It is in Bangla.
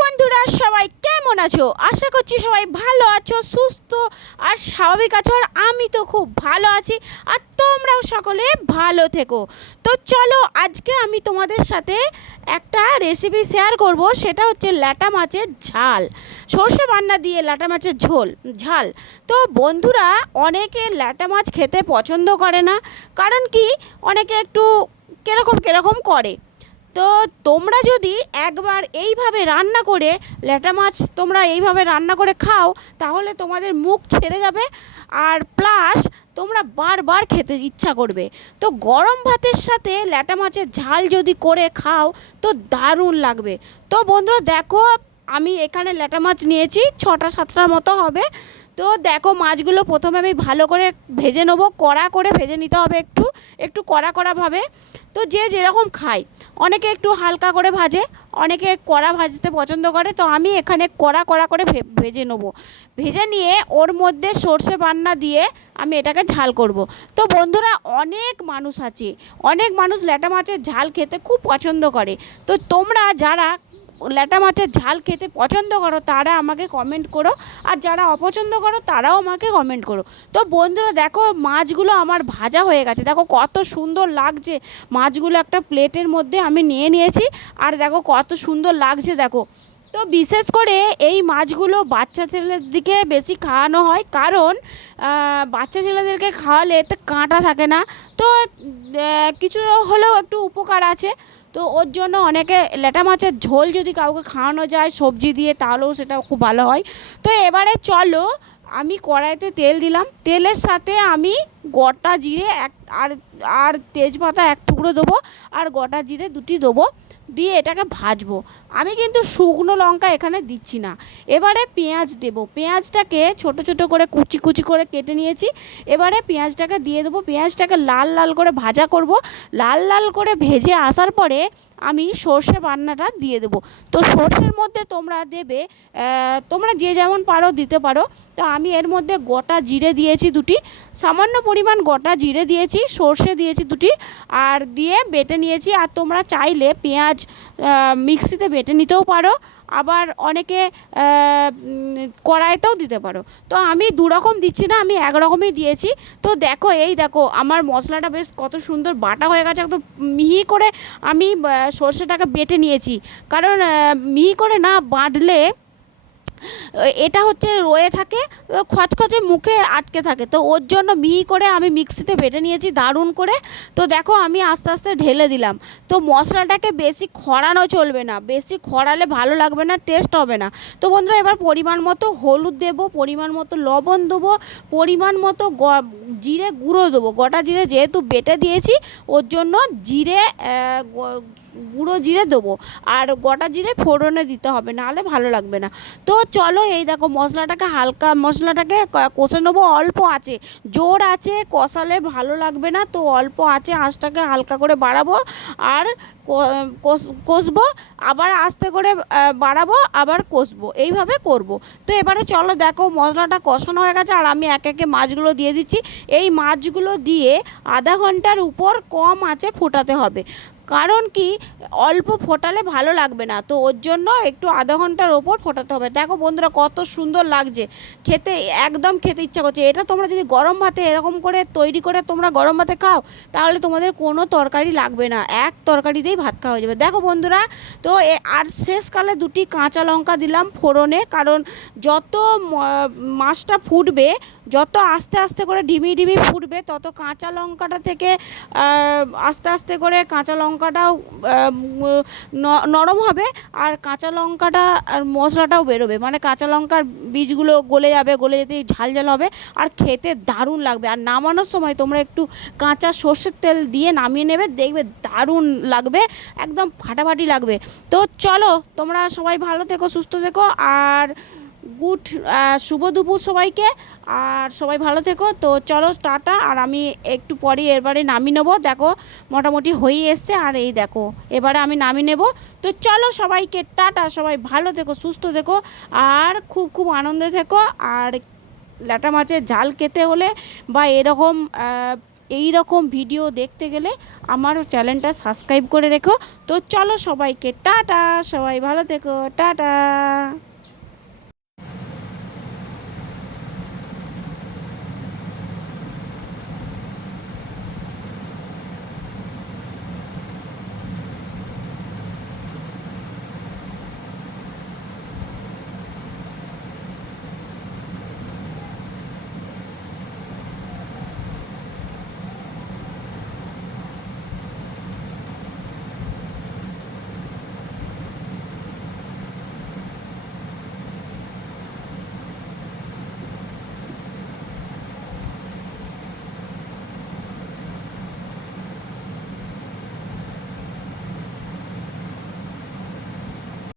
বন্ধুরা, সবাই কেমন আছো? আশা করছি সবাই ভালো আছো, সুস্থ আর স্বাভাবিক আছো, আর আমি তো খুব ভালো আছি, আর তোমরাও সকলে ভালো থেকো। তো চলো, আজকে আমি তোমাদের সাথে একটা রেসিপি শেয়ার করব, সেটা হচ্ছে ল্যাটা মাছের ঝাল। সর্ষে বান্না দিয়ে ল্যাটা মাছের ঝোল, ঝাল। তো বন্ধুরা, অনেকে ল্যাটা মাছ খেতে পছন্দ করে না, কারণ কি? অনেকে একটু কীরকম কীরকম করে। তো তোমরা যদি একবার এইভাবে রান্না করে ল্যাটা মাছ তোমরা এইভাবে রান্না করে খাও, তাহলে তোমাদের মুখ ছেড়ে যাবে আর প্লাস তোমরা বারবার খেতে ইচ্ছা করবে। তো গরম ভাতের সাথে ল্যাটা মাছের ঝাল যদি করে খাও, তো দারুণ লাগবে। তো বন্ধুরা দেখো, আমি এখানে ল্যাটা মাছ নিয়েছি, ছটা সাতটার মতো হবে। তো দেখো মাছগুলো প্রথমে আমি ভালো করে ভেজে নেব, কড়া করে ভেজে নিতে হবে একটু একটু কড়া কড়াভাবে তো যে যেরকম খায়, অনেকে একটু হালকা করে ভাজে, অনেকে কড়া ভাজতে পছন্দ করে, তো আমি এখানে কড়া কড়া করে ভেজে নেব। ভেজে নিয়ে ওর মধ্যে সর্ষে বান্না দিয়ে আমি এটাকে ঝাল করব। তো বন্ধুরা, অনেক মানুষ আছে, অনেক মানুষ ল্যাটা মাছের ঝাল খেতে খুব পছন্দ করে। তো তোমরা যারা ল্যাটা মাছের ঝাল খেতে পছন্দ করো, তারা আমাকে কমেন্ট করো, আর যারা অপছন্দ করো, তারাও আমাকে কমেন্ট করো। তো বন্ধুরা, দেখো মাছগুলো আমার ভাজা হয়ে গেছে। দেখো কত সুন্দর লাগছে। মাছগুলো একটা প্লেটের মধ্যে আমি নিয়ে নিয়েছি, আর দেখো কত সুন্দর লাগছে, দেখো। তো বিশেষ করে এই মাছগুলো বাচ্চা ছেলের দিকে বেশি খাওয়ানো হয়, কারণ বাচ্চা ছেলেদেরকে খাওয়ালে এতে কাঁটা থাকে না। তো কিছু হলেও একটু উপকার আছে। তো ওর জন্য অনেকে লেটা মাছের ঝোল যদি কাউকে খাওয়ানো যায়, সবজি দিয়ে, তাহলেও সেটা খুব ভালো হয়। তো এবারে চলো, আমি কড়াইতে তেল দিলাম। তেলের সাথে আমি গোটা জিরে এক, আর আর তেজপাতা এক টুকরো দেবো, আর গোটা জিরে দুটি দেবো। দিয়ে এটাকে ভাজবো। আমি কিন্তু শুকনো লঙ্কা এখানে দিচ্ছি না। এবারে পেঁয়াজ দেব। পেঁয়াজটাকে ছোট ছোট করে কুচি কুচি করে কেটে নিয়েছি। এবারে পেঁয়াজটাকে দিয়ে দেবো। পেঁয়াজটাকে লাল লাল করে ভাজা করব। লাল লাল করে ভেজে আসার পরে আমি সর্ষে বান্নাটা দিয়ে দেবো। তো সর্ষের মধ্যে তোমরা দেবে তোমরা যে যেমন পারো দিতে পারো। তো আমি এর মধ্যে গোটা জিরে দিয়েছি দুটি। সামান্য পরিমাণ গোটা জিরে দিয়েছি, সর্ষে দিয়েছি দুটি। আর দিয়ে বেটে নিয়েছি। আর তোমরা চাইলে পেঁয়াজ মিক্সিতে বেটে নিতেও পারো, আবার অনেকে কড়াইতেও দিতে পারো। তো আমি দুরকম দিচ্ছি না, আমি এক রকমই দিয়েছি। তো দেখো, এই দেখো, আমার মশলাটা বেশ কত সুন্দর বাটা হয়ে গেছে, একদম মিহি করে আমি সর্ষেটাকে বেটে নিয়েছি। কারণ মিহি করে না বাটলে এটা হচ্ছে রয়ে থাকে খচখচে মুখে আটকে থাকে। তো ওর জন্য মিহি করে আমি মিক্সিতে বেটে নিয়েছি, দারুণ করে। তো দেখো আমি আস্তে আস্তে ঢেলে দিলাম। তো মশলাটাকে বেশি খরানো চলবে না, বেশি খরালে ভালো লাগবে না টেস্ট হবে না। তো বন্ধুরা এবার পরিমাণ মতো হলুদ দেবো, পরিমাণ মতো লবণ দেবো, পরিমাণ মতো জিরে গুঁড়ো দেবো। গোটা জিরে যেহেতু বেটে দিয়েছি, ওর জন্য জিরে গুঁড়ো জিরে দেবো আর গোটা জিরে ফোড়নে দিতে হবে, নাহলে ভালো লাগবে না। তো চলো এই দেখো মশলাটাকে হালকা, মশলাটাকে কষে নেব, অল্প আছে জোর আছে কষালে ভালো লাগবে না, তো অল্প আছে আঁচটাকে হালকা করে বাড়াবো আর কষবো, আবার আস্তে করে বাড়াবো, আবার কষবো, এইভাবে করব। তো এবারে চলো দেখো মশলাটা কষানো হয়ে গেছে, আর আমি এক একে মাছগুলো দিয়ে দিচ্ছি। এই মাছগুলো দিয়ে আধা ঘণ্টার উপর কম আছে ফোটাতে হবে। কারণ কি, অল্প ফোটালে ভালো লাগবে না। তো ওর জন্য একটু আধা ঘণ্টার ওপর ফোটাতে হবে। দেখো বন্ধুরা কত সুন্দর লাগছে। খেতে একদম খেতে ইচ্ছা করছে। এটা তোমরা যদি গরম ভাতে এরকম করে তৈরি করে তোমরা গরম ভাতে খাও, তাহলে তোমাদের কোনো তরকারি লাগবে না। এক তরকারিতেই ভাত খাওয়া হয়ে যাবে। দেখো বন্ধুরা, তো আর শেষকালে দুটি কাঁচা লঙ্কা দিলাম ফোড়নে। কারণ যত মাছটা ফুটবে যত আস্তে আস্তে করে ডিমি ডিমি ফুটবে, তত কাঁচা লঙ্কাটা থেকে আস্তে আস্তে করে কাঁচা লঙ্কাটাও নরম হবে আর কাঁচা লঙ্কাটা আর মশলাটাও বেরোবে। মানে কাঁচা লঙ্কার বীজগুলো গলে যাবে, গলে যেতে ঝাল ঝাল হবে আর খেতে দারুণ লাগবে। আর নামানোর সময় তোমরা একটু কাঁচা সর্ষের তেল দিয়ে নামিয়ে নেবে, দেখবে দারুণ লাগবে, একদম ফাটাফাটি লাগবে। তো চলো, তোমরা সবাই ভালো থেকো, সুস্থ থেকো, আর গুড শুভ দুপুর সবাইকে, আর সবাই ভালো থেকো। তো চলো, টাটা, আর আমি একটু পরে এবারে নামিয়ে নেব। দেখো, মোটামুটি হয়েই এসছে, আর এই দেখো, এবারে আমি নামিয়ে নেব। তো চলো সবাইকে, টাটা, সবাই ভালো থেকো, সুস্থ থেকো, আর খুব খুব আনন্দে থেকো। আর ল্যাটা মাছের ঝাল খেতে হলে বা এরকম এই রকম ভিডিও দেখতে গেলে আমার চ্যানেলটা সাবস্ক্রাইব করে রেখো। তো চলো সবাইকে, টাটা, সবাই ভালো থেকো, টাটা।